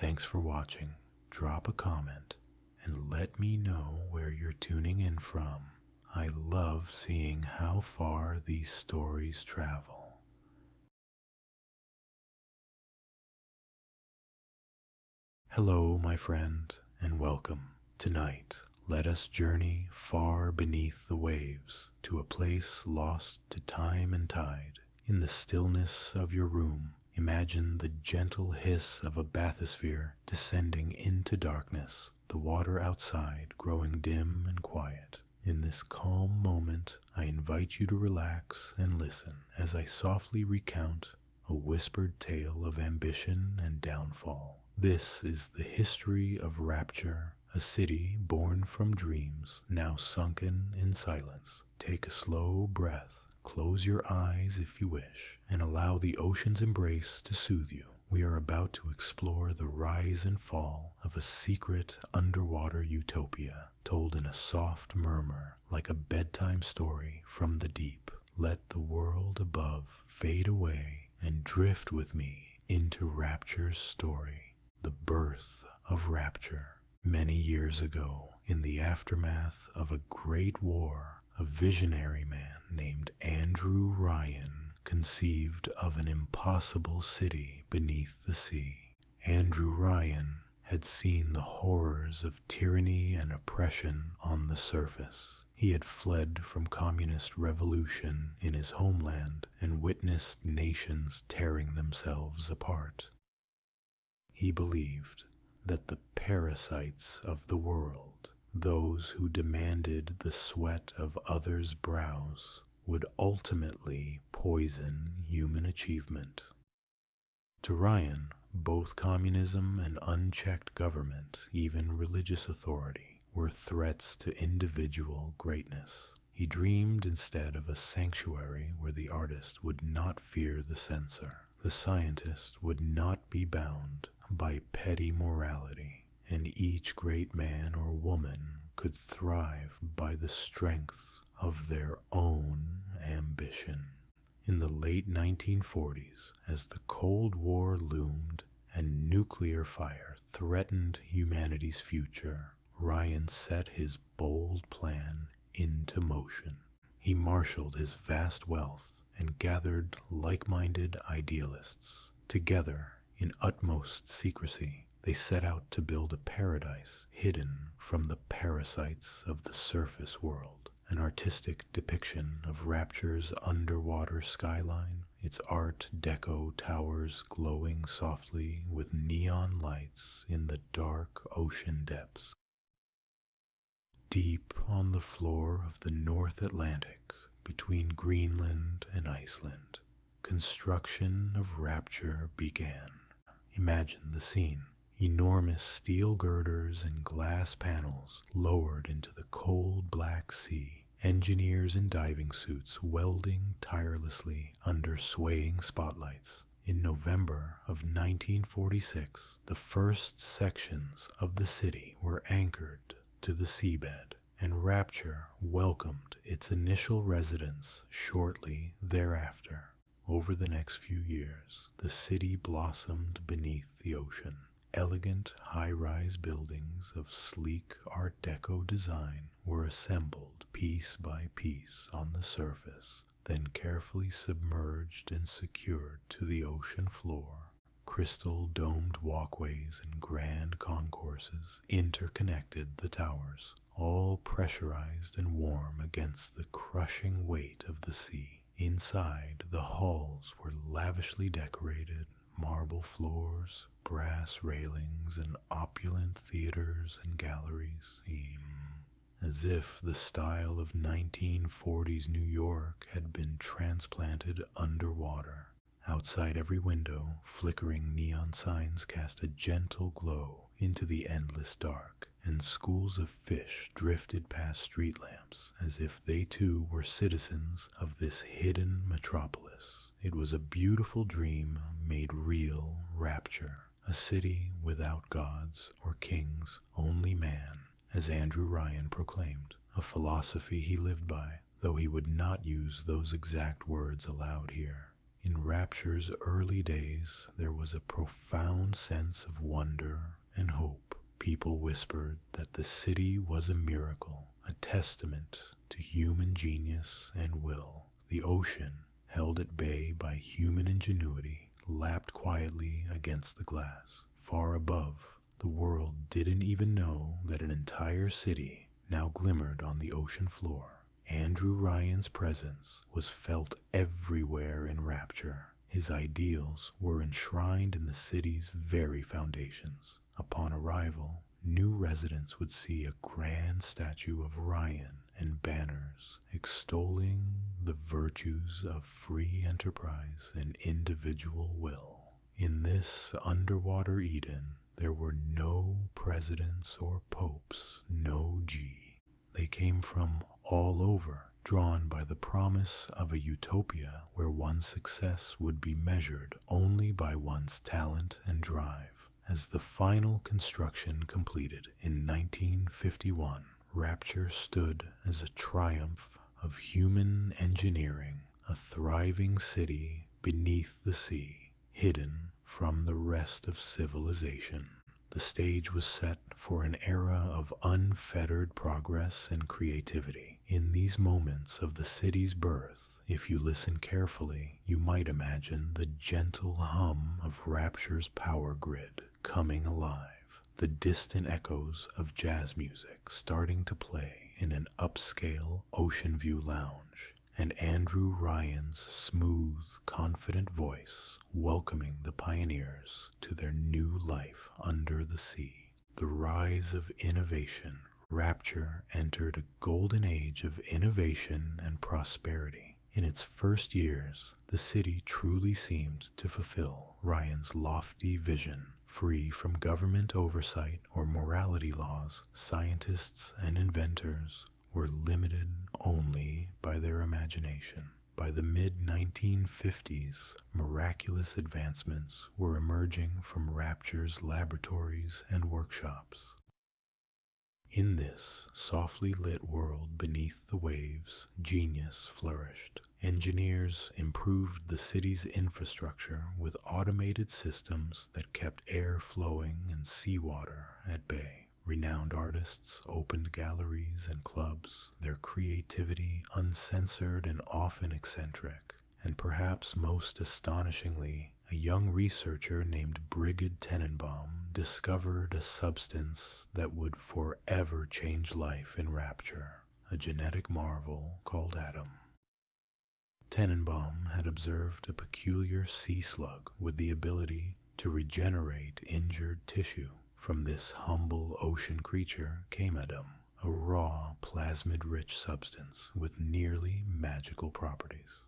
Thanks for watching. Drop a comment and let me know where you're tuning in from. I love seeing how far these stories travel. Hello, my friend, and welcome. Tonight, let us journey far beneath the waves to a place lost to time and tide. In the stillness of your room, imagine the gentle hiss of a bathysphere descending into darkness, the water outside growing dim and quiet. In this calm moment, I invite you to relax and listen as I softly recount a whispered tale of ambition and downfall. This is the history of Rapture, a city born from dreams, now sunken in silence. Take a slow breath, close your eyes if you wish, and allow the ocean's embrace to soothe you. We are about to explore the rise and fall of a secret underwater utopia, told in a soft murmur like a bedtime story from the deep. Let the world above fade away and drift with me into Rapture's story. The birth of Rapture. Many years ago, in the aftermath of a great war, a visionary man named Andrew Ryan conceived of an impossible city beneath the sea. Andrew Ryan had seen the horrors of tyranny and oppression on the surface. He had fled from communist revolution in his homeland and witnessed nations tearing themselves apart. He believed that the parasites of the world, those who demanded the sweat of others' brows, would ultimately poison human achievement. To Ryan, both communism and unchecked government, even religious authority, were threats to individual greatness. He dreamed instead of a sanctuary where the artist would not fear the censor, the scientist would not be bound by petty morality, and each great man or woman could thrive by the strength of their own ambition. In the late 1940s, as the Cold War loomed and nuclear fire threatened humanity's future, Ryan set his bold plan into motion. He marshaled his vast wealth and gathered like-minded idealists. Together, in utmost secrecy, they set out to build a paradise hidden from the parasites of the surface world. An artistic depiction of Rapture's underwater skyline, its Art Deco towers glowing softly with neon lights in the dark ocean depths. Deep on the floor of the North Atlantic, between Greenland and Iceland, construction of Rapture began. Imagine the scene. Enormous steel girders and glass panels lowered into the cold black sea. Engineers in diving suits welding tirelessly under swaying spotlights. In November of 1946, the first sections of the city were anchored to the seabed, and Rapture welcomed its initial residents shortly thereafter. Over the next few years, the city blossomed beneath the ocean. Elegant high-rise buildings of sleek Art Deco design were assembled piece by piece on the surface, then carefully submerged and secured to the ocean floor. Crystal domed walkways and grand concourses interconnected the towers, all pressurized and warm against the crushing weight of the sea. Inside, the halls were lavishly decorated, marble floors, brass railings, and opulent theaters and galleries, as if the style of 1940s New York had been transplanted underwater. Outside every window, flickering neon signs cast a gentle glow into the endless dark, and schools of fish drifted past street lamps as if they too were citizens of this hidden metropolis. It was a beautiful dream made real. Rapture, a city without gods or kings, only man, as Andrew Ryan proclaimed, a philosophy he lived by, though he would not use those exact words aloud here. In Rapture's early days, there was a profound sense of wonder and hope. People whispered that the city was a miracle, a testament to human genius and will. The ocean, held at bay by human ingenuity, lapped quietly against the glass. Far above, the world didn't even know that an entire city now glimmered on the ocean floor. Andrew Ryan's presence was felt everywhere in Rapture. His ideals were enshrined in the city's very foundations. Upon arrival, new residents would see a grand statue of Ryan and banners extolling the virtues of free enterprise and individual will. In this underwater Eden, there were no presidents or popes, no G. They came from all over, drawn by the promise of a utopia where one's success would be measured only by one's talent and drive. As the final construction completed in 1951, Rapture stood as a triumph of human engineering, a thriving city beneath the sea, hidden from the rest of civilization. The stage was set for an era of unfettered progress and creativity. In these moments of the city's birth, if you listen carefully, you might imagine the gentle hum of Rapture's power grid coming alive, the distant echoes of jazz music starting to play in an upscale ocean view lounge, and Andrew Ryan's smooth, confident voice welcoming the pioneers to their new life under the sea. The rise of innovation. Rapture entered a golden age of innovation and prosperity. In its first years, the city truly seemed to fulfill Ryan's lofty vision. Free from government oversight or morality laws, scientists and inventors were limited only by their imagination. By the mid-1950s, miraculous advancements were emerging from Rapture's laboratories and workshops. In this softly lit world beneath the waves, genius flourished. Engineers improved the city's infrastructure with automated systems that kept air flowing and seawater at bay. Renowned artists opened galleries and clubs, their creativity uncensored and often eccentric. And perhaps most astonishingly, a young researcher named Brigid Tenenbaum discovered a substance that would forever change life in Rapture, a genetic marvel called Atom. Tenenbaum had observed a peculiar sea slug with the ability to regenerate injured tissue. From this humble ocean creature came Atom, a raw, plasmid-rich substance with nearly magical properties.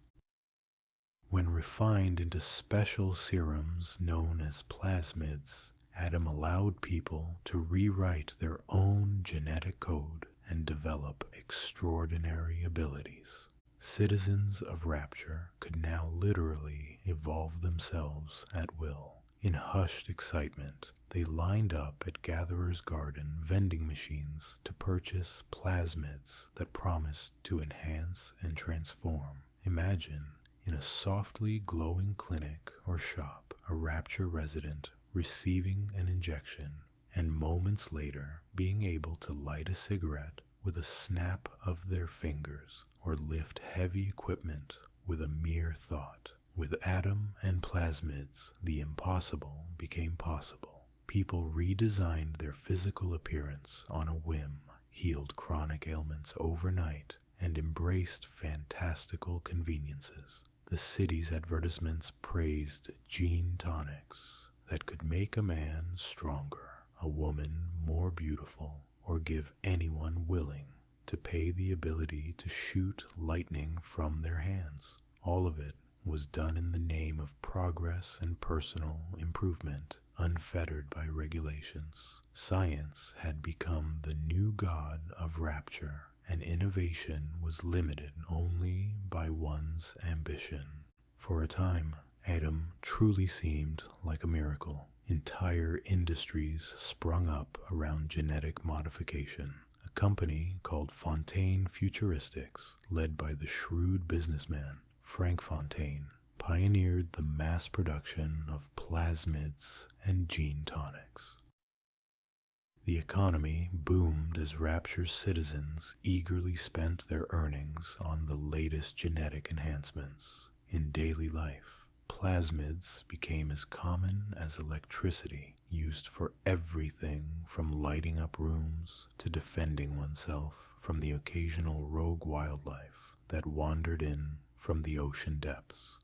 When refined into special serums known as plasmids, Atom allowed people to rewrite their own genetic code and develop extraordinary abilities. Citizens of Rapture could now literally evolve themselves at will. In hushed excitement, they lined up at Gatherer's Garden vending machines to purchase plasmids that promised to enhance and transform. Imagine, in a softly glowing clinic or shop, a Rapture resident receiving an injection and moments later being able to light a cigarette with a snap of their fingers or lift heavy equipment with a mere thought. With Atom and plasmids, the impossible became possible. People redesigned their physical appearance on a whim, healed chronic ailments overnight, and embraced fantastical conveniences. The city's advertisements praised gene tonics that could make a man stronger, a woman more beautiful, or give anyone willing to pay the ability to shoot lightning from their hands. All of it was done in the name of progress and personal improvement, unfettered by regulations. Science had become the new god of Rapture, and innovation was limited only by one's ambition. For a time, Atom truly seemed like a miracle. Entire industries sprung up around genetic modification. A company called Fontaine Futuristics, led by the shrewd businessman Frank Fontaine, pioneered the mass production of plasmids and gene tonics. The economy boomed as Rapture's citizens eagerly spent their earnings on the latest genetic enhancements. In daily life, plasmids became as common as electricity, used for everything from lighting up rooms to defending oneself from the occasional rogue wildlife that wandered in from the ocean depths.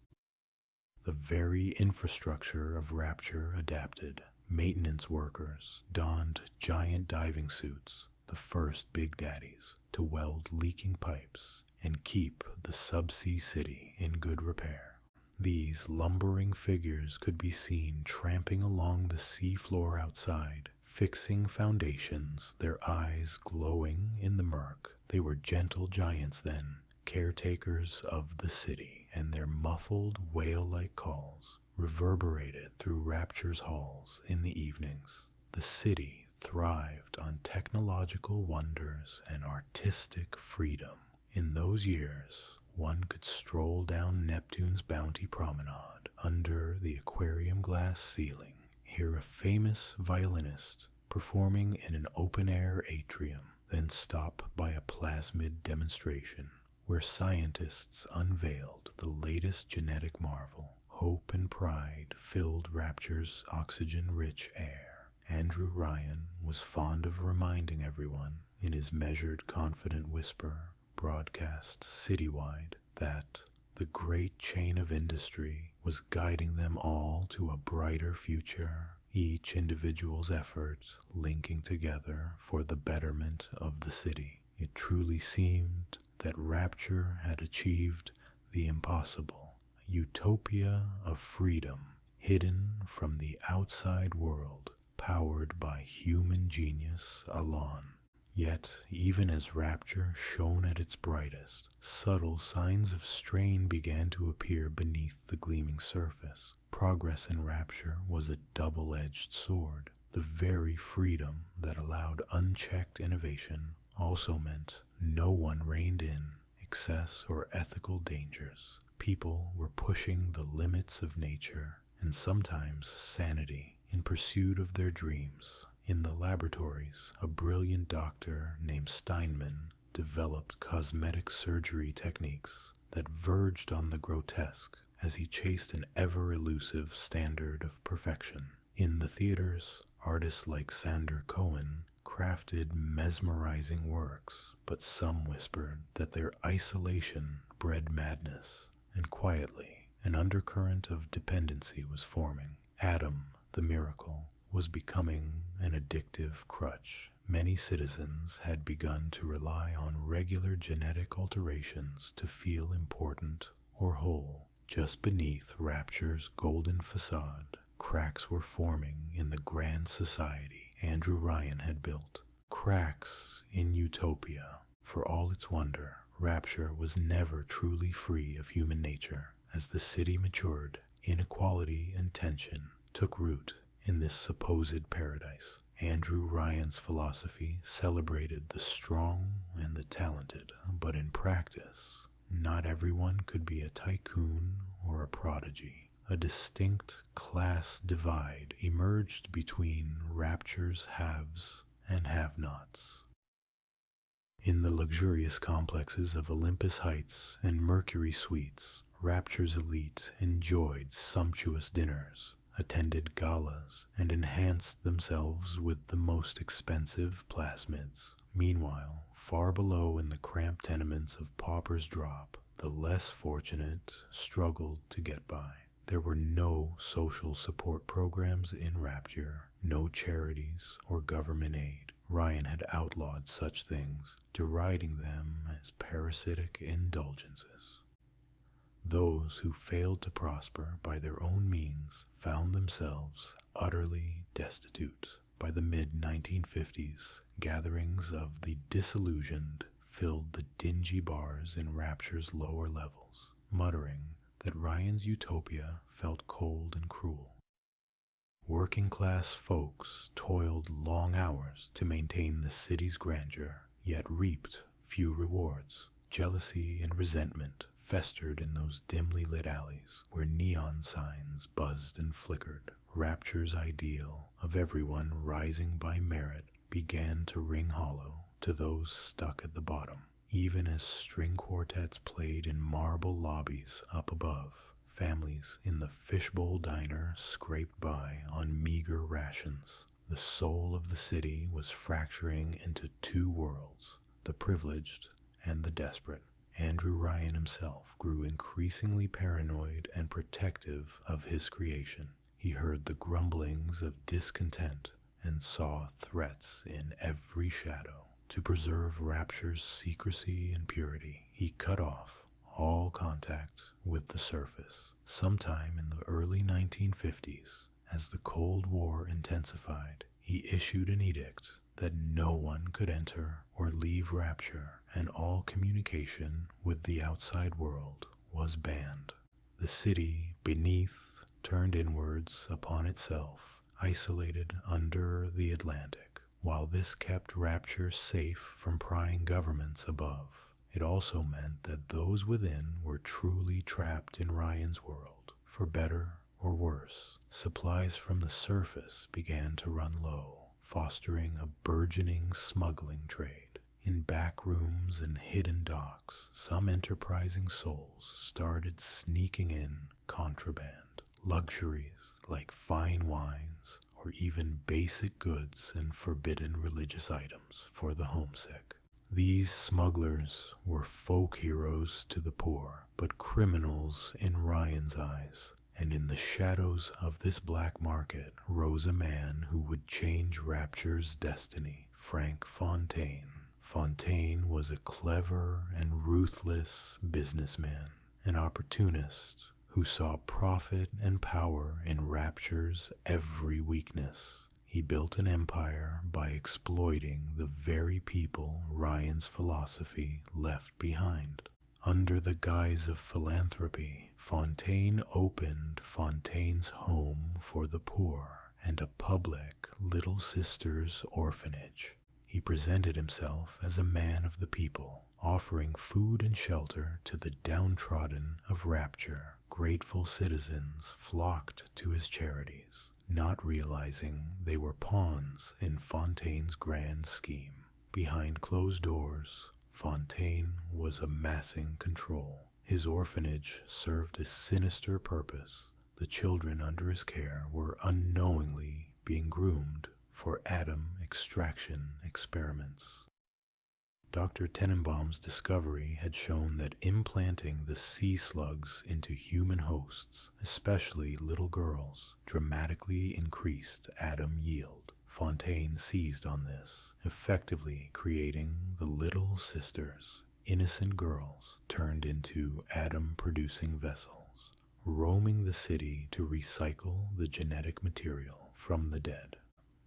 The very infrastructure of Rapture adapted. Maintenance workers donned giant diving suits, the first big daddies, to weld leaking pipes and keep the subsea city in good repair. These lumbering figures could be seen tramping along the seafloor outside, fixing foundations, their eyes glowing in the murk. They were gentle giants then, caretakers of the city, and their muffled whale-like calls reverberated through Rapture's halls in the evenings. The city thrived on technological wonders and artistic freedom. In those years, one could stroll down Neptune's Bounty Promenade under the aquarium glass ceiling, hear a famous violinist performing in an open-air atrium, then stop by a plasmid demonstration where scientists unveiled the latest genetic marvel. Hope and pride filled Rapture's oxygen-rich air. Andrew Ryan was fond of reminding everyone, in his measured, confident whisper, broadcast citywide, that the great chain of industry was guiding them all to a brighter future, each individual's efforts linking together for the betterment of the city. It truly seemed that Rapture had achieved the impossible. Utopia of freedom, hidden from the outside world, powered by human genius alone. Yet, even as Rapture shone at its brightest, subtle signs of strain began to appear beneath the gleaming surface. Progress in Rapture was a double-edged sword. The very freedom that allowed unchecked innovation also meant no one reined in excess or ethical dangers. People were pushing the limits of nature and sometimes sanity in pursuit of their dreams. In the laboratories, a brilliant doctor named Steinman developed cosmetic surgery techniques that verged on the grotesque as he chased an ever-elusive standard of perfection. In the theaters, artists like Sander Cohen crafted mesmerizing works, but some whispered that their isolation bred madness. And quietly, an undercurrent of dependency was forming. Adam, the miracle, was becoming an addictive crutch. Many citizens had begun to rely on regular genetic alterations to feel important or whole. Just beneath Rapture's golden facade, cracks were forming in the grand society Andrew Ryan had built. Cracks in utopia. For all its wonder, Rapture was never truly free of human nature. As the city matured, inequality and tension took root in this supposed paradise. Andrew Ryan's philosophy celebrated the strong and the talented, but in practice, not everyone could be a tycoon or a prodigy. A distinct class divide emerged between Rapture's haves and have-nots. In the luxurious complexes of Olympus Heights and Mercury Suites, Rapture's elite enjoyed sumptuous dinners, attended galas, and enhanced themselves with the most expensive plasmids. Meanwhile, far below in the cramped tenements of Pauper's Drop, the less fortunate struggled to get by. There were no social support programs in Rapture, no charities or government aid. Ryan had outlawed such things, deriding them as parasitic indulgences. Those who failed to prosper by their own means found themselves utterly destitute. By the mid-1950s, gatherings of the disillusioned filled the dingy bars in Rapture's lower levels, muttering that Ryan's utopia felt cold and cruel. Working-class folks toiled long hours to maintain the city's grandeur, yet reaped few rewards. Jealousy and resentment festered in those dimly lit alleys where neon signs buzzed and flickered. Rapture's ideal of everyone rising by merit began to ring hollow to those stuck at the bottom. Even as string quartets played in marble lobbies up above, families in the fishbowl diner scraped by on meager rations. The soul of the city was fracturing into two worlds, the privileged and the desperate. Andrew Ryan himself grew increasingly paranoid and protective of his creation. He heard the grumblings of discontent and saw threats in every shadow. To preserve Rapture's secrecy and purity, he cut off all contact with the surface. Sometime in the early 1950s, as the Cold War intensified, he issued an edict that no one could enter or leave Rapture, and all communication with the outside world was banned. The city beneath turned inwards upon itself, isolated under the Atlantic. While this kept Rapture safe from prying governments above, it also meant that those within were truly trapped in Ryan's world. For better or worse, supplies from the surface began to run low, fostering a burgeoning smuggling trade. In back rooms and hidden docks, some enterprising souls started sneaking in contraband, luxuries like fine wines, or even basic goods and forbidden religious items for the homesick. These smugglers were folk heroes to the poor, but criminals in Ryan's eyes. And in the shadows of this black market rose a man who would change Rapture's destiny, Frank Fontaine. Fontaine was a clever and ruthless businessman, an opportunist who saw profit and power in Rapture's every weakness. He built an empire by exploiting the very people Ryan's philosophy left behind. Under the guise of philanthropy, Fontaine opened Fontaine's Home for the Poor and a public Little Sisters orphanage. He presented himself as a man of the people, offering food and shelter to the downtrodden of Rapture. Grateful citizens flocked to his charities, not realizing they were pawns in Fontaine's grand scheme. Behind closed doors, Fontaine was amassing control. His orphanage served a sinister purpose. The children under his care were unknowingly being groomed for atom extraction experiments. Dr. Tenenbaum's discovery had shown that implanting the sea slugs into human hosts, especially little girls, dramatically increased atom yield. Fontaine seized on this, effectively creating the Little Sisters, innocent girls turned into atom-producing vessels, roaming the city to recycle the genetic material from the dead.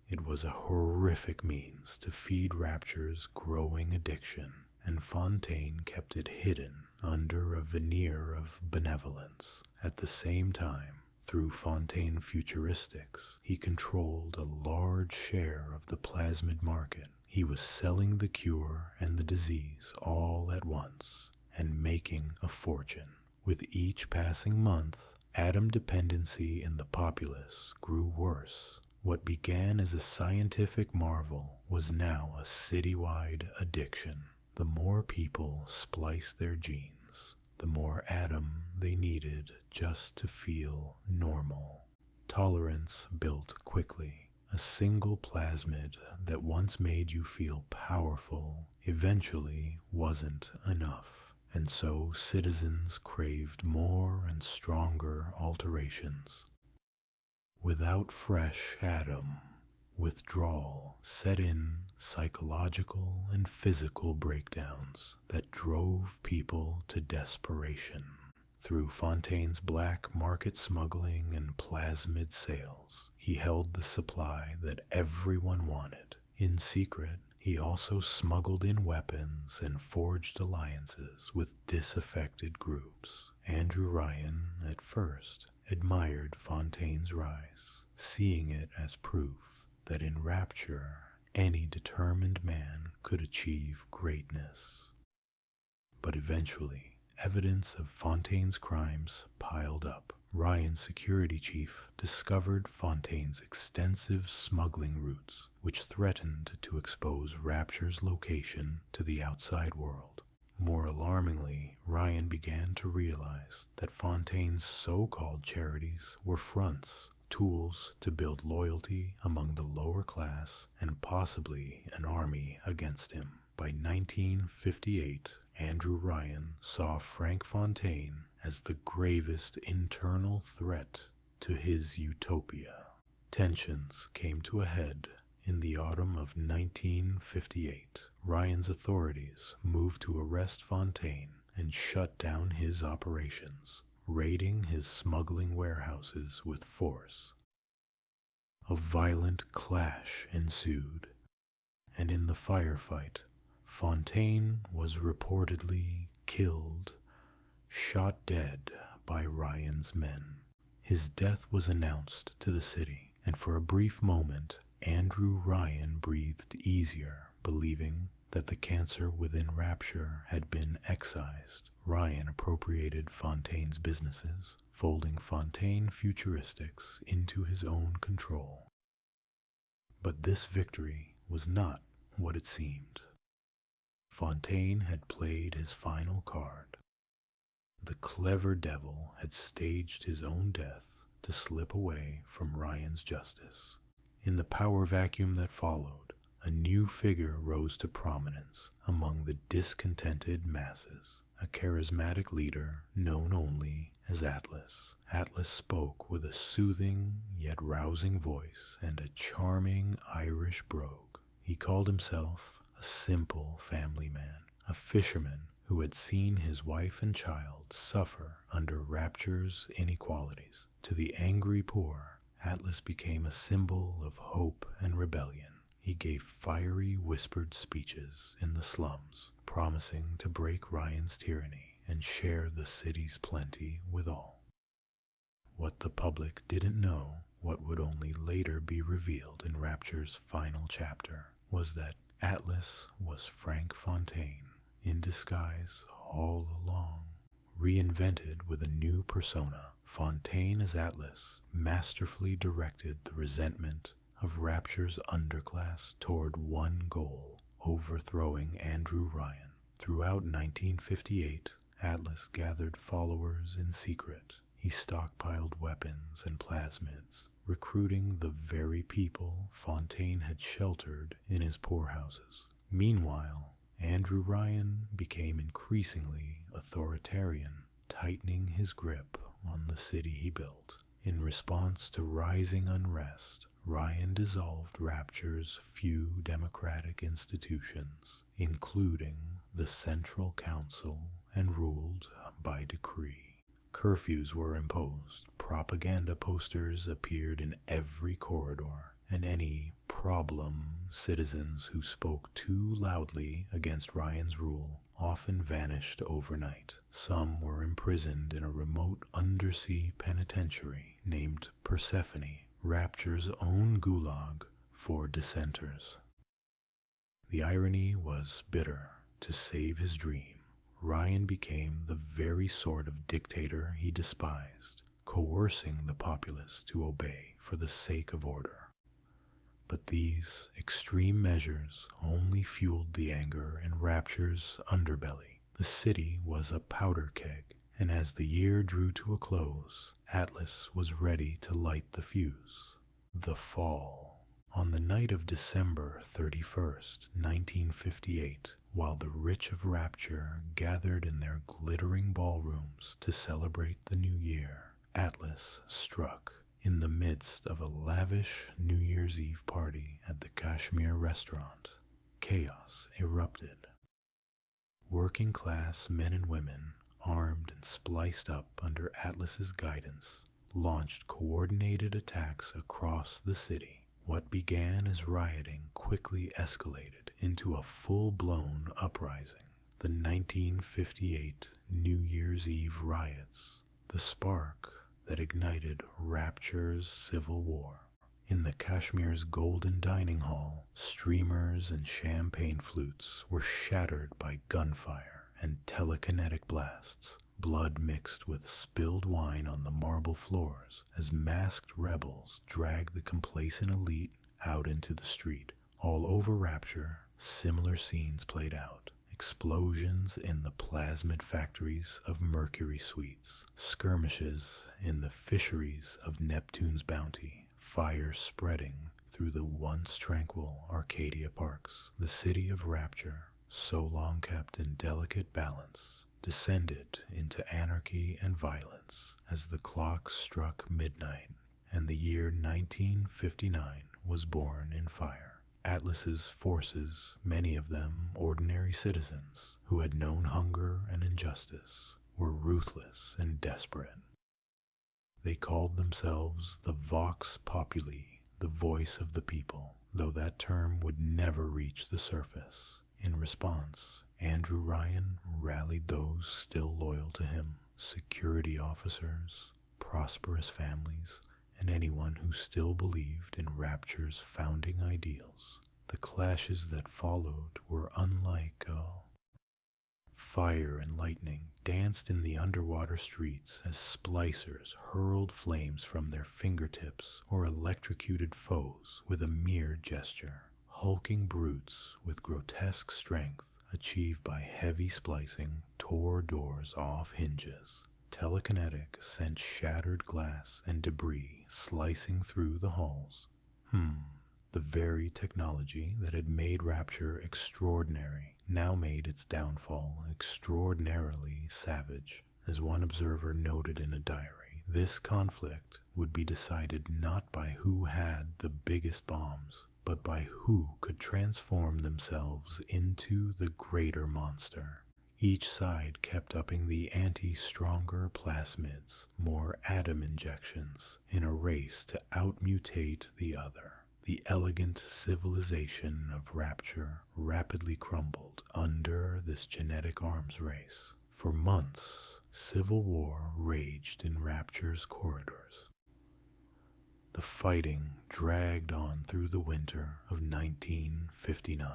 It was a horrific means to feed Rapture's growing addiction, and Fontaine kept it hidden under a veneer of benevolence. At the same time, through Fontaine Futuristics, he controlled a large share of the plasmid market. He was selling the cure and the disease all at once and making a fortune. With each passing month, atom dependency in the populace grew worse. What began as a scientific marvel was now a citywide addiction. The more people spliced their genes, the more atom they needed just to feel normal. Tolerance built quickly. A single plasmid that once made you feel powerful eventually wasn't enough, and so citizens craved more and stronger alterations. Without fresh atom, withdrawal set in psychological and physical breakdowns that drove people to desperation. Through Fontaine's black market smuggling and plasmid sales, he held the supply that everyone wanted. In secret, he also smuggled in weapons and forged alliances with disaffected groups. Andrew Ryan, at first, admired Fontaine's rise, seeing it as proof that in Rapture any determined man could achieve greatness. But eventually, evidence of Fontaine's crimes piled up. Ryan's security chief discovered Fontaine's extensive smuggling routes, which threatened to expose Rapture's location to the outside world. More alarmingly, Ryan began to realize that Fontaine's so-called charities were fronts, tools to build loyalty among the lower class and possibly an army against him. By 1958, Andrew Ryan saw Frank Fontaine as the gravest internal threat to his utopia. Tensions came to a head in the autumn of 1958. Ryan's authorities moved to arrest Fontaine and shut down his operations, raiding his smuggling warehouses with force. A violent clash ensued, and in the firefight, Fontaine was reportedly killed, shot dead by Ryan's men. His death was announced to the city, and for a brief moment, Andrew Ryan breathed easier, believing that the cancer within Rapture had been excised. Ryan appropriated Fontaine's businesses, folding Fontaine Futuristics into his own control. But this victory was not what it seemed. Fontaine had played his final card. The clever devil had staged his own death to slip away from Ryan's justice. In the power vacuum that followed, a new figure rose to prominence among the discontented masses, a charismatic leader known only as Atlas. Atlas spoke with a soothing yet rousing voice and a charming Irish brogue. He called himself a simple family man, a fisherman who had seen his wife and child suffer under Rapture's inequalities. To the angry poor, Atlas became a symbol of hope and rebellion. He gave fiery whispered speeches in the slums, promising to break Ryan's tyranny and share the city's plenty with all. What the public didn't know, what would only later be revealed in Rapture's final chapter, was that Atlas was Frank Fontaine in disguise all along. Reinvented with a new persona, Fontaine as Atlas masterfully directed the resentment of Rapture's underclass toward one goal, overthrowing Andrew Ryan. Throughout 1958, Atlas gathered followers in secret. He stockpiled weapons and plasmids, recruiting the very people Fontaine had sheltered in his poorhouses. Meanwhile, Andrew Ryan became increasingly authoritarian, tightening his grip on the city he built. In response to rising unrest, Ryan dissolved Rapture's few democratic institutions, including the Central Council, and ruled by decree. Curfews were imposed, propaganda posters appeared in every corridor, and any problem citizens who spoke too loudly against Ryan's rule often vanished overnight. Some were imprisoned in a remote undersea penitentiary named Persephone, Rapture's own gulag for dissenters. The irony was bitter. To save his dream, Ryan became the very sort of dictator he despised, coercing the populace to obey for the sake of order. But these extreme measures only fueled the anger in Rapture's underbelly. The city was a powder keg, and as the year drew to a close, Atlas was ready to light the fuse. The Fall. On the night of December 31st, 1958, while the rich of Rapture gathered in their glittering ballrooms to celebrate the new year, Atlas struck. In the midst of a lavish New Year's Eve party at the Kashmir restaurant, chaos erupted. Working-class men and women, armed and spliced up under Atlas's guidance, launched coordinated attacks across the city. What began as rioting quickly escalated into a full-blown uprising. The 1958 New Year's Eve riots, the spark that ignited Rapture's civil war. In the Kashmir's golden dining hall, streamers and champagne flutes were shattered by gunfire and telekinetic blasts, blood mixed with spilled wine on the marble floors as masked rebels drag the complacent elite out into the street. All over Rapture, similar scenes played out. Explosions in the plasmid factories of Mercury Suites, skirmishes in the fisheries of Neptune's bounty, fire spreading through the once tranquil Arcadia parks. The city of Rapture, so long kept in delicate balance, descended into anarchy and violence as the clock struck midnight and the year 1959 was born in fire. Atlas's forces, many of them ordinary citizens who had known hunger and injustice, were ruthless and desperate. They called themselves the Vox Populi, the voice of the people, though that term would never reach the surface. In response, Andrew Ryan rallied those still loyal to him, security officers, prosperous families, and anyone who still believed in Rapture's founding ideals. The clashes that followed were unlike fire and lightning danced in the underwater streets as splicers hurled flames from their fingertips or electrocuted foes with a mere gesture. Hulking brutes with grotesque strength achieved by heavy splicing tore doors off hinges. Telekinetic sent shattered glass and debris slicing through the halls. The very technology that had made Rapture extraordinary now made its downfall extraordinarily savage. As one observer noted in a diary, this conflict would be decided not by who had the biggest bombs, but by who could transform themselves into the greater monster. Each side kept upping the ante stronger plasmids, more atom injections, in a race to outmutate the other. The elegant civilization of Rapture rapidly crumbled under this genetic arms race. For months, civil war raged in Rapture's corridors. The fighting dragged on through the winter of 1959.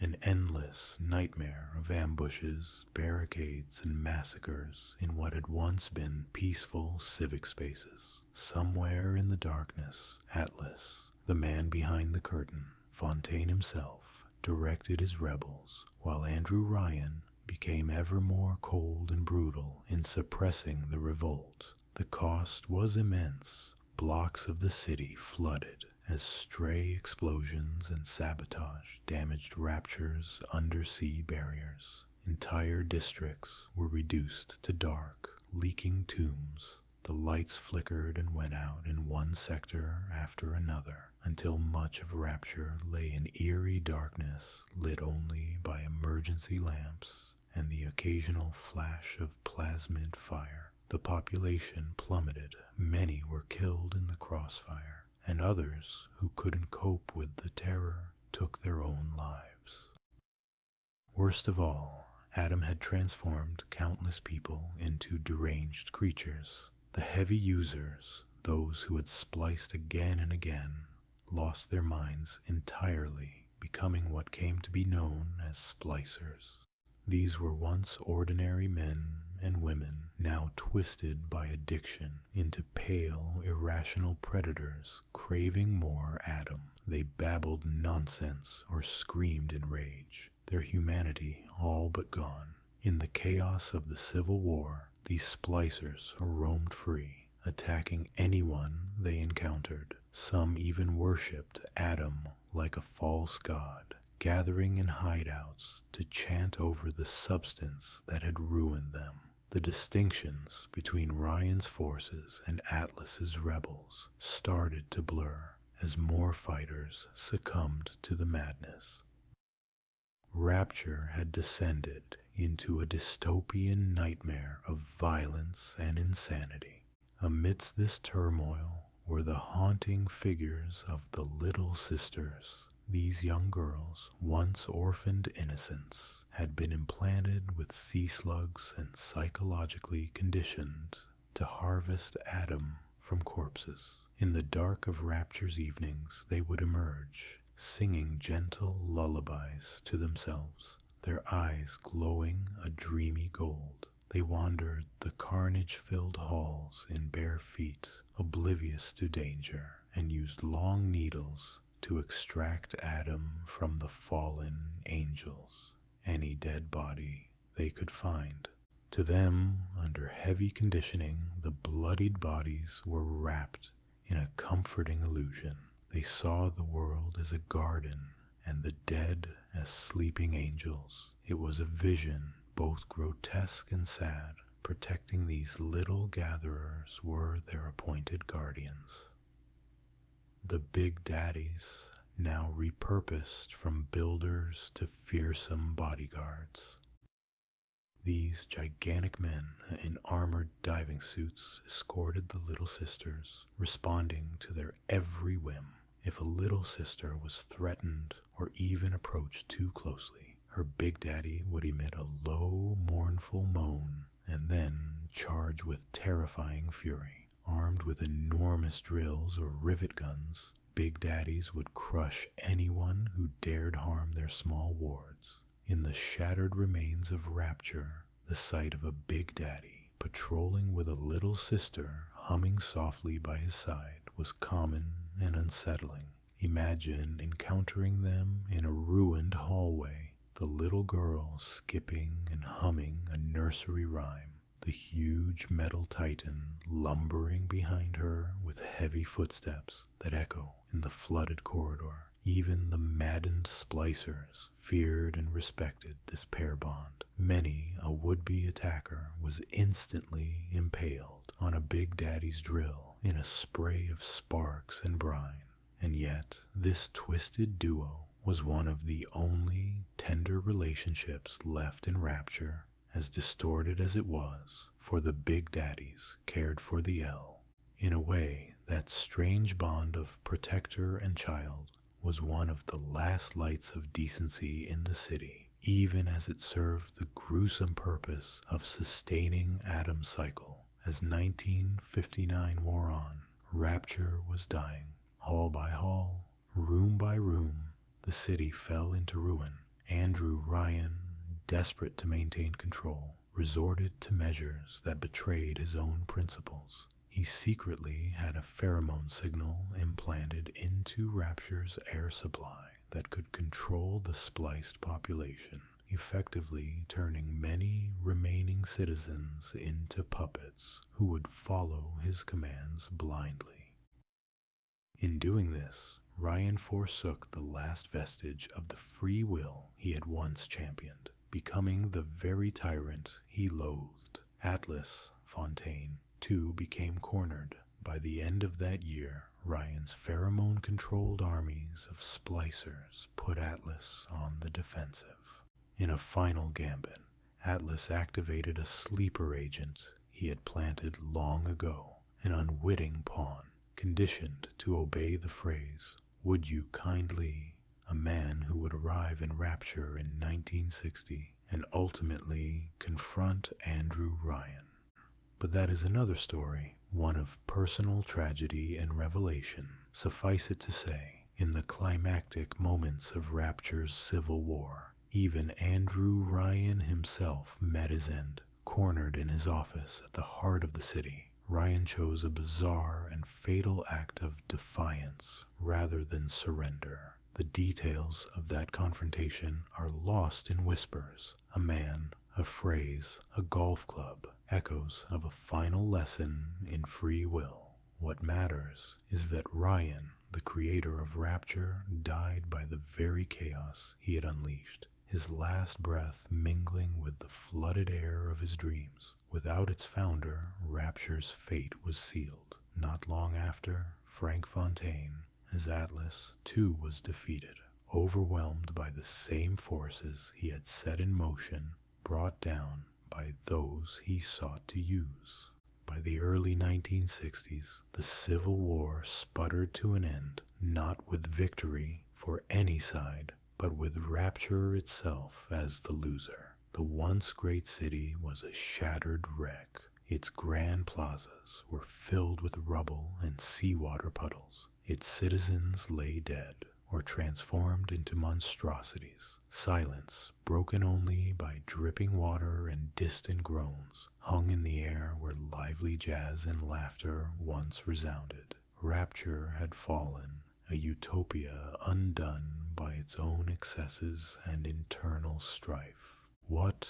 An endless nightmare of ambushes, barricades, and massacres in what had once been peaceful civic spaces. Somewhere in the darkness, Atlas, the man behind the curtain, Fontaine himself, directed his rebels, while Andrew Ryan became ever more cold and brutal in suppressing the revolt. The cost was immense. Blocks of the city flooded as stray explosions and sabotage damaged Rapture's undersea barriers. Entire districts were reduced to dark, leaking tombs. The lights flickered and went out in one sector after another, until much of Rapture lay in eerie darkness lit only by emergency lamps and the occasional flash of plasmid fire. The population plummeted. Many were killed in the crossfire, and others who couldn't cope with the terror took their own lives. Worst of all, Adam had transformed countless people into deranged creatures. The heavy users, those who had spliced again and again, lost their minds entirely, becoming what came to be known as splicers. These were once ordinary men and women, now twisted by addiction into pale, irrational predators craving more Adam. They babbled nonsense or screamed in rage, their humanity all but gone. In the chaos of the Civil War, these splicers roamed free, attacking anyone they encountered. Some even worshipped Adam like a false god, gathering in hideouts to chant over the substance that had ruined them. The distinctions between Ryan's forces and Atlas's rebels started to blur as more fighters succumbed to the madness. Rapture had descended into a dystopian nightmare of violence and insanity. Amidst this turmoil were the haunting figures of the Little Sisters. These young girls, once orphaned innocents, had been implanted with sea slugs and psychologically conditioned to harvest Adam from corpses. In the dark of Rapture's evenings, they would emerge, singing gentle lullabies to themselves, their eyes glowing a dreamy gold. They wandered the carnage-filled halls in bare feet, oblivious to danger, and used long needles to extract Adam from the fallen angels, any dead body they could find. To them, under heavy conditioning, the bloodied bodies were wrapped in a comforting illusion. They saw the world as a garden and the dead as sleeping angels. It was a vision, both grotesque and sad. Protecting these little gatherers were their appointed guardians. The big daddies, now repurposed from builders to fearsome bodyguards. These gigantic men in armored diving suits escorted the little sisters, responding to their every whim. If a little sister was threatened or even approached too closely, her big daddy would emit a low, mournful moan and then charge with terrifying fury. Armed with enormous drills or rivet guns, big daddies would crush anyone who dared harm their small wards. In the shattered remains of Rapture, the sight of a big daddy patrolling with a little sister humming softly by his side was common and unsettling. Imagine encountering them in a ruined hallway, the little girl skipping and humming a nursery rhyme, the huge metal titan lumbering behind her with heavy footsteps that echo in the flooded corridor. Even the maddened splicers feared and respected this pair bond. Many a would-be attacker was instantly impaled on a big daddy's drill in a spray of sparks and brine. And yet, this twisted duo was one of the only tender relationships left in Rapture, as distorted as it was, for the big daddies cared for the L. In a way, that strange bond of protector and child was one of the last lights of decency in the city, even as it served the gruesome purpose of sustaining Adam's cycle. As 1959 wore on, Rapture was dying. Hall by hall, room by room, the city fell into ruin. Andrew Ryan, desperate to maintain control, resorted to measures that betrayed his own principles. He secretly had a pheromone signal implanted into Rapture's air supply that could control the spliced population, effectively turning many remaining citizens into puppets who would follow his commands blindly. In doing this, Ryan forsook the last vestige of the free will he had once championed, becoming the very tyrant he loathed. Atlas, Fontaine, too became cornered. By the end of that year, Ryan's pheromone-controlled armies of splicers put Atlas on the defensive. In a final gambit, Atlas activated a sleeper agent he had planted long ago, an unwitting pawn, conditioned to obey the phrase, "Would you kindly?" A man who would arrive in Rapture in 1960 and ultimately confront Andrew Ryan. But that is another story, one of personal tragedy and revelation. Suffice it to say, in the climactic moments of Rapture's civil war, even Andrew Ryan himself met his end. Cornered in his office at the heart of the city, Ryan chose a bizarre and fatal act of defiance rather than surrender. The details of that confrontation are lost in whispers. A man, a phrase, a golf club, echoes of a final lesson in free will. What matters is that Ryan, the creator of Rapture, died by the very chaos he had unleashed, his last breath mingling with the flooded air of his dreams. Without its founder, Rapture's fate was sealed. Not long after, Frank Fontaine, as Atlas, too was defeated, overwhelmed by the same forces he had set in motion, brought down by those he sought to use. By the early 1960s, the Civil War sputtered to an end, not with victory for any side, but with Rapture itself as the loser. The once great city was a shattered wreck. Its grand plazas were filled with rubble and seawater puddles. Its citizens lay dead or transformed into monstrosities. Silence, broken only by dripping water and distant groans, hung in the air where lively jazz and laughter once resounded. Rapture had fallen, a utopia undone by its own excesses and internal strife. What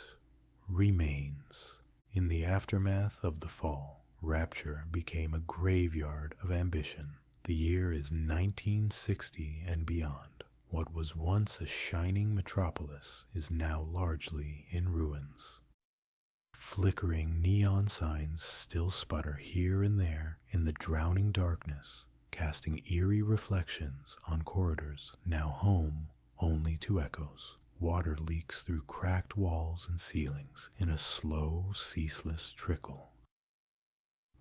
remains? In the aftermath of the fall, Rapture became a graveyard of ambition. The year is 1960 and beyond. What was once a shining metropolis is now largely in ruins. Flickering neon signs still sputter here and there in the drowning darkness, casting eerie reflections on corridors now home only to echoes. Water leaks through cracked walls and ceilings in a slow, ceaseless trickle.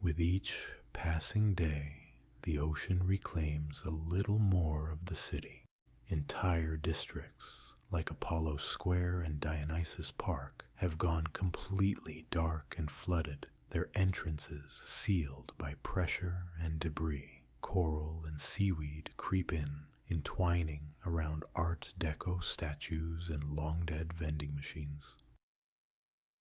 With each passing day, the ocean reclaims a little more of the city. Entire districts, like Apollo Square and Dionysus Park, have gone completely dark and flooded, their entrances sealed by pressure and debris. Coral and seaweed creep in, entwining around Art Deco statues and long-dead vending machines.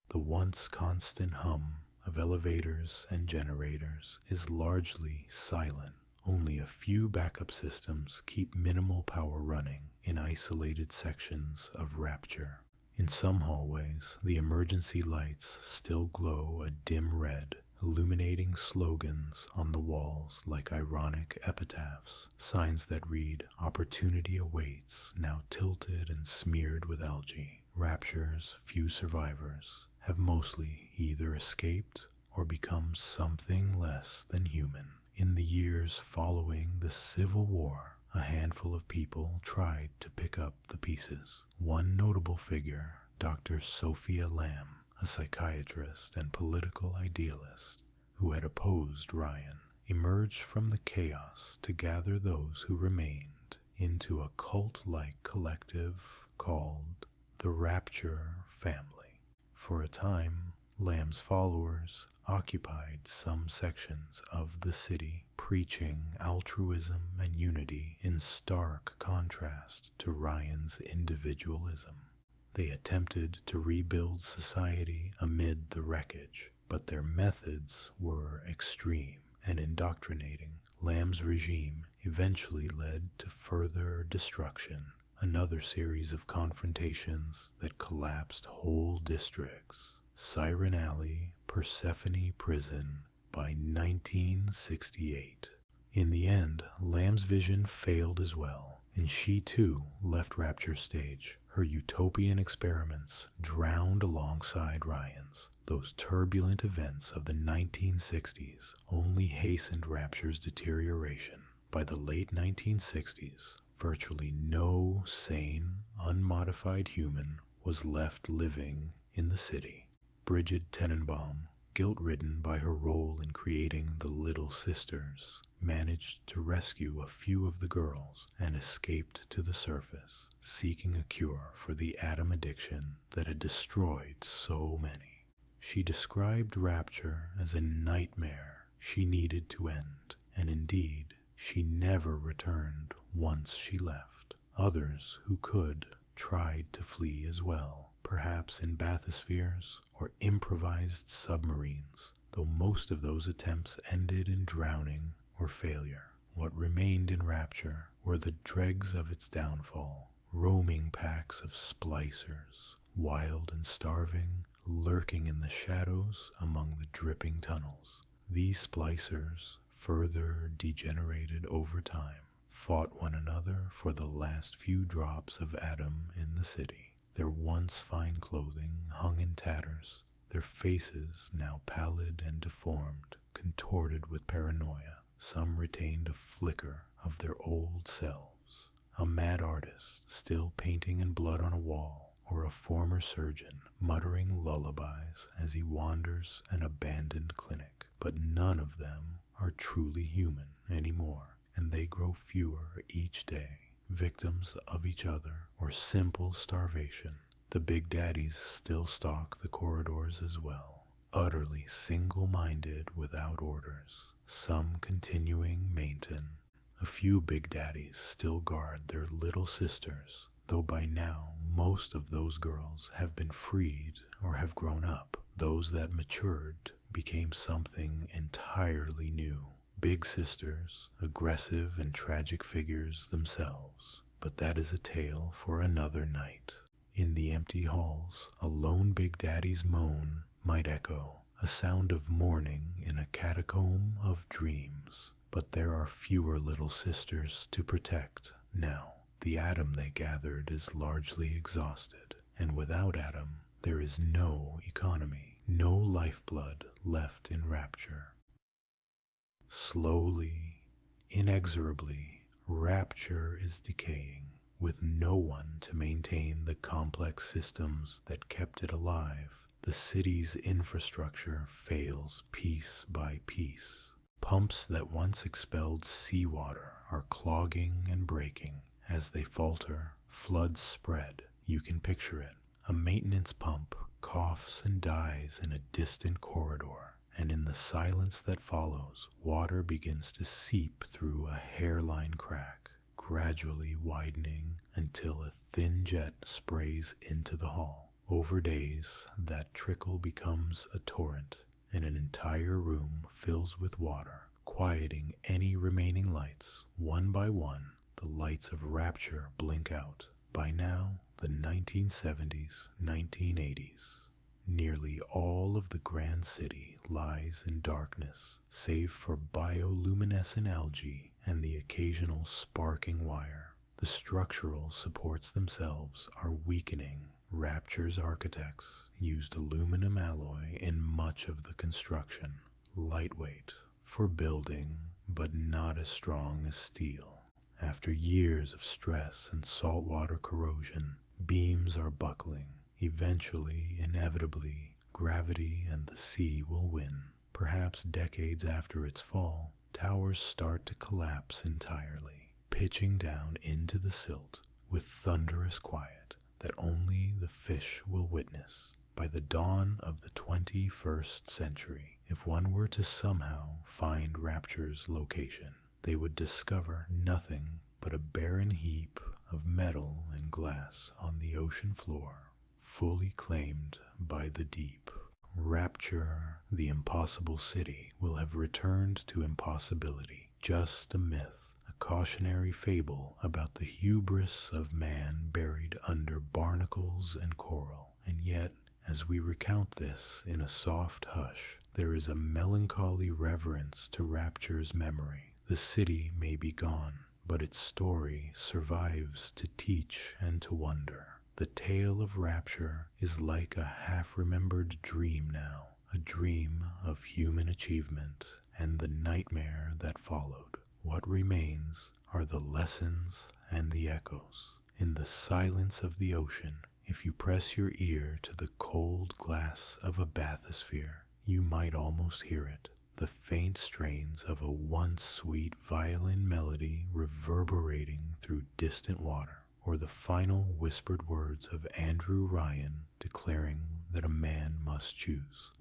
The once constant hum of elevators and generators is largely silent. Only a few backup systems keep minimal power running in isolated sections of Rapture. In some hallways, the emergency lights still glow a dim red, illuminating slogans on the walls like ironic epitaphs, signs that read, "Opportunity awaits," now tilted and smeared with algae. Rapture's few survivors have mostly either escaped or become something less than human. In the years following the Civil War, a handful of people tried to pick up the pieces. One notable figure, Dr. Sophia Lamb, a psychiatrist and political idealist who had opposed Ryan, emerged from the chaos to gather those who remained into a cult-like collective called the Rapture family. For a time, Lamb's followers occupied some sections of the city, preaching altruism and unity in stark contrast to Ryan's individualism. They attempted to rebuild society amid the wreckage, but their methods were extreme and indoctrinating. Lamb's regime eventually led to further destruction, another series of confrontations that collapsed whole districts. Siren Alley, Persephone Prison by 1968. In the end, Lamb's vision failed as well, and she too left Rapture stage. Her utopian experiments drowned alongside Ryan's. Those turbulent events of the 1960s only hastened Rapture's deterioration. By the late 1960s, virtually no sane, unmodified human was left living in the city. Bridget Tenenbaum, guilt-ridden by her role in creating the Little Sisters, managed to rescue a few of the girls and escaped to the surface, seeking a cure for the atom addiction that had destroyed so many. She described Rapture as a nightmare she needed to end, and indeed, she never returned once she left. Others who could tried to flee as well, perhaps in bathyspheres or improvised submarines, though most of those attempts ended in drowning or failure. What remained in Rapture were the dregs of its downfall, roaming packs of splicers, wild and starving, lurking in the shadows among the dripping tunnels. These splicers, further degenerated over time, fought one another for the last few drops of atom in the city. Their once fine clothing hung in tatters, their faces now pallid and deformed, contorted with paranoia. Some retained a flicker of their old selves. A mad artist still painting in blood on a wall, or a former surgeon muttering lullabies as he wanders an abandoned clinic. But none of them are truly human anymore, and they grow fewer each day, victims of each other or simple starvation. The big daddies still stalk the corridors as well, utterly single-minded without orders, some continuing maintenance, A few big daddies still guard their little sisters, though by now most of those girls have been freed or have grown up. Those that matured became something entirely new. Big sisters, aggressive and tragic figures themselves. But that is a tale for another night. In the empty halls, a lone big daddy's moan might echo, a sound of mourning in a catacomb of dreams. But there are fewer little sisters to protect now. The atom they gathered is largely exhausted, and without atom, there is no economy, no lifeblood left in Rapture. Slowly, inexorably, Rapture is decaying, with no one to maintain the complex systems that kept it alive. The city's infrastructure fails piece by piece. Pumps that once expelled seawater are clogging and breaking. As they falter, floods spread. You can picture it. A maintenance pump coughs and dies in a distant corridor, and in the silence that follows, water begins to seep through a hairline crack, gradually widening until a thin jet sprays into the hall. Over days, that trickle becomes a torrent, and an entire room fills with water, quieting any remaining lights. One by one, the lights of Rapture blink out. By now, the 1970s, 1980s. Nearly all of the Grand City lies in darkness, save for bioluminescent algae and the occasional sparking wire. The structural supports themselves are weakening. Rapture's architects used aluminum alloy in much of the construction, lightweight for building, but not as strong as steel. After years of stress and saltwater corrosion, beams are buckling. Eventually, inevitably, gravity and the sea will win. Perhaps decades after its fall, towers start to collapse entirely, pitching down into the silt with thunderous quiet that only the fish will witness. By the dawn of the 21st century, if one were to somehow find Rapture's location, they would discover nothing but a barren heap of metal and glass on the ocean floor, fully claimed by the deep. Rapture, the impossible city, will have returned to impossibility, just a myth, a cautionary fable about the hubris of man buried under barnacles and coral. And yet, as we recount this in a soft hush, there is a melancholy reverence to Rapture's memory. The city may be gone, but its story survives to teach and to wonder. The tale of Rapture is like a half-remembered dream now, a dream of human achievement and the nightmare that followed. What remains are the lessons and the echoes. In the silence of the ocean, if you press your ear to the cold glass of a bathysphere, you might almost hear it. The faint strains of a once sweet violin melody reverberating through distant water, or the final whispered words of Andrew Ryan declaring that a man must choose.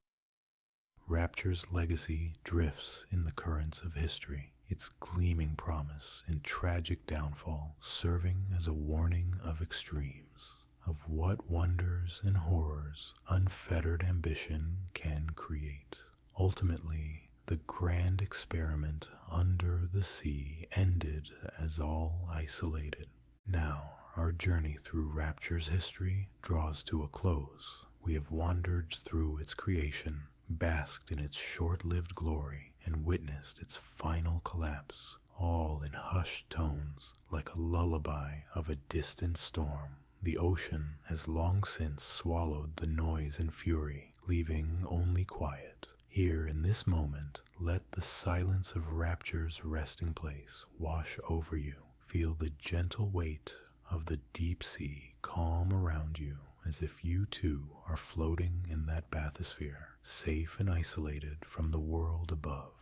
Rapture's legacy drifts in the currents of history, its gleaming promise in tragic downfall serving as a warning of extremes, of what wonders and horrors unfettered ambition can create. Ultimately, the grand experiment under the sea ended as all isolated. Now, our journey through Rapture's history draws to a close. We have wandered through its creation, basked in its short-lived glory, and witnessed its final collapse, all in hushed tones like a lullaby of a distant storm. The ocean has long since swallowed the noise and fury, leaving only quiet. Here in this moment, let the silence of Rapture's resting place wash over you. Feel the gentle weight of the deep sea calm around you, as if you too are floating in that bathysphere, safe and isolated from the world above.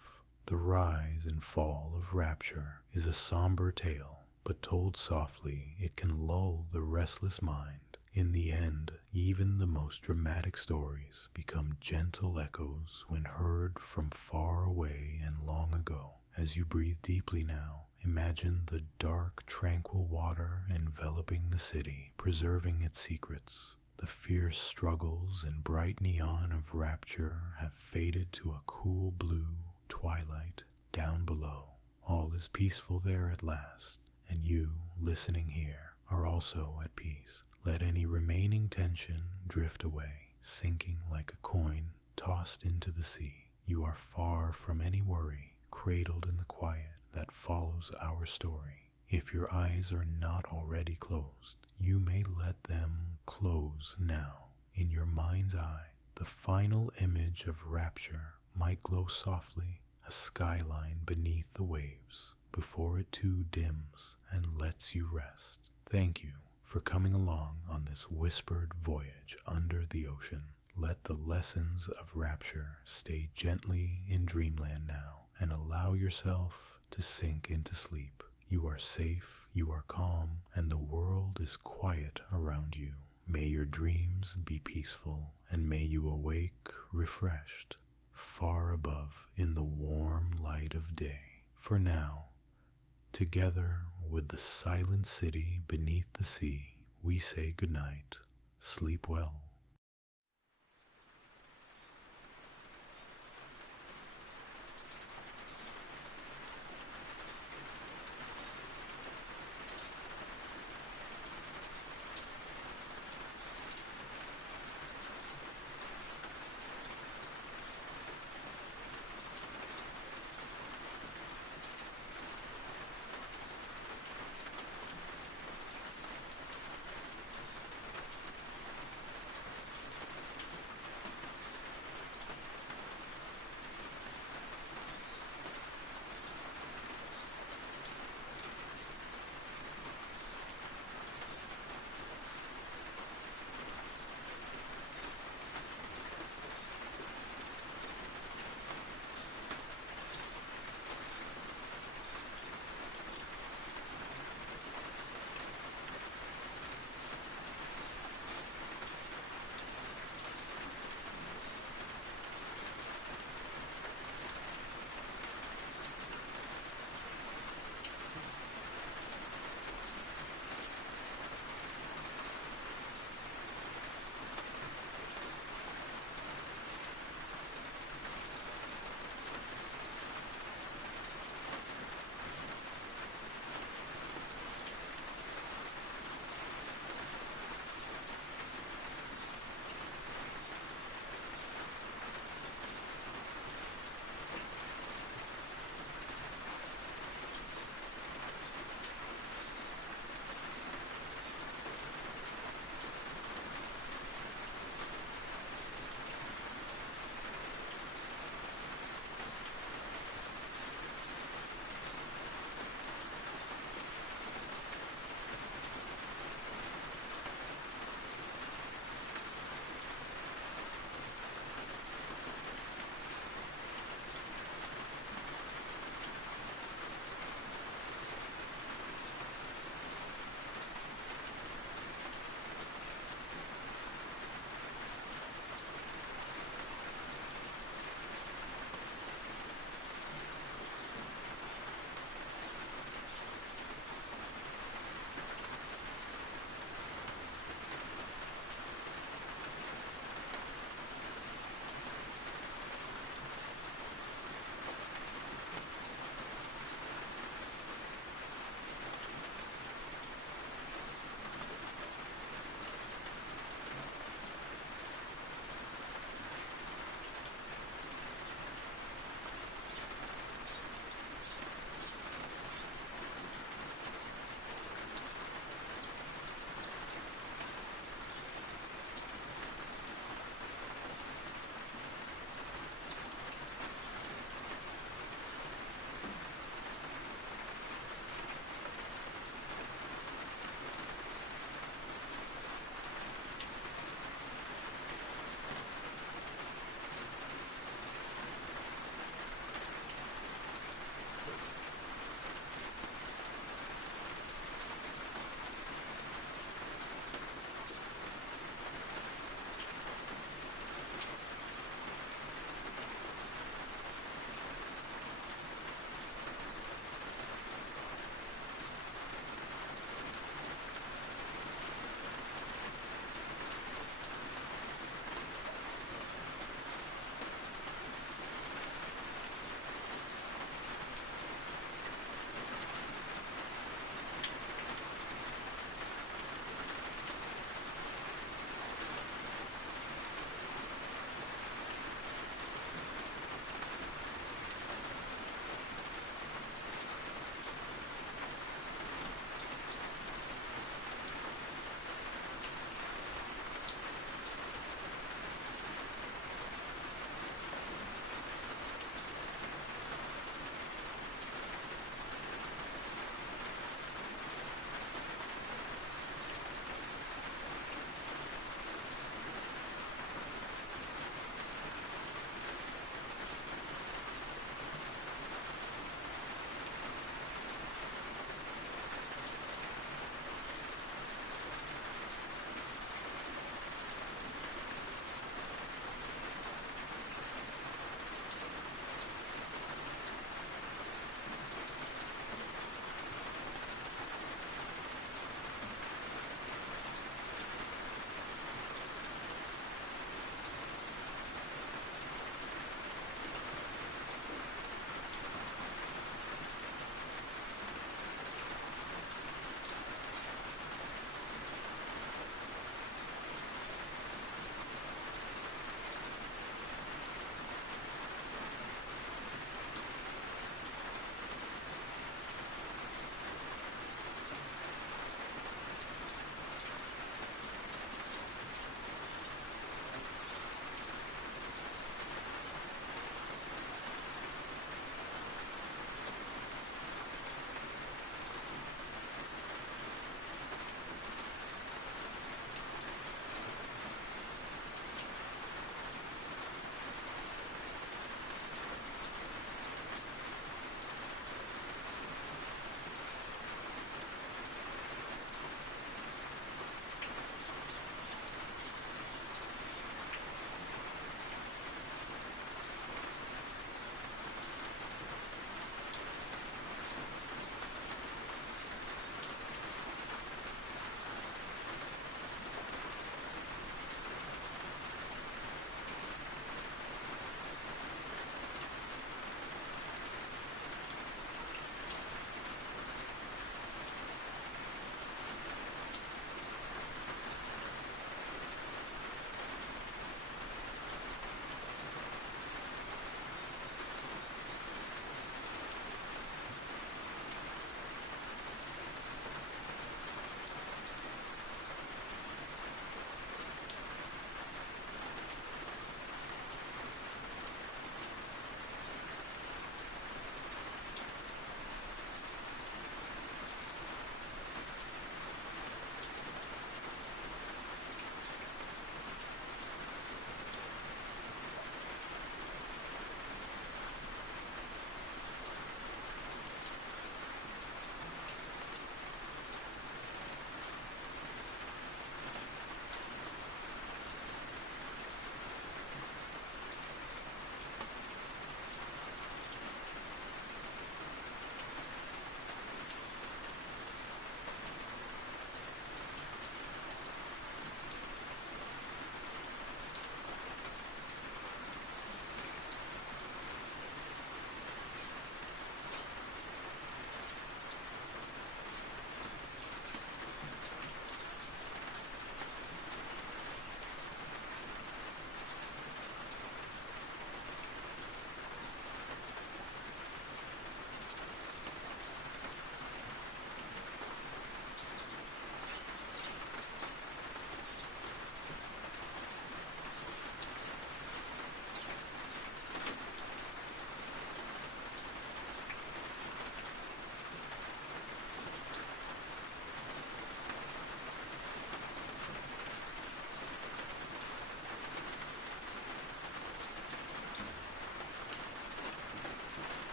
The rise and fall of Rapture is a somber tale, but told softly it can lull the restless mind. In the end, even the most dramatic stories become gentle echoes when heard from far away and long ago. As you breathe deeply now Imagine the dark, tranquil water enveloping the city, preserving its secrets. The fierce struggles and bright neon of Rapture have faded to a cool blue twilight down below. All is peaceful there at last, and you, listening here, are also at peace. Let any remaining tension drift away, sinking like a coin tossed into the sea. You are far from any worry, cradled in the quiet that follows our story. If your eyes are not already closed, you may let them close now. In your mind's eye, the final image of Rapture might glow softly, a skyline beneath the waves, before it too dims and lets you rest. Thank you for coming along on this whispered voyage under the ocean. Let the lessons of Rapture stay gently in dreamland now, and allow yourself to sink into sleep. You are safe, you are calm, and the world is quiet around you. May your dreams be peaceful, and may you awake refreshed, far above in the warm light of day. For now, together with the silent city beneath the sea, we say goodnight. Sleep well.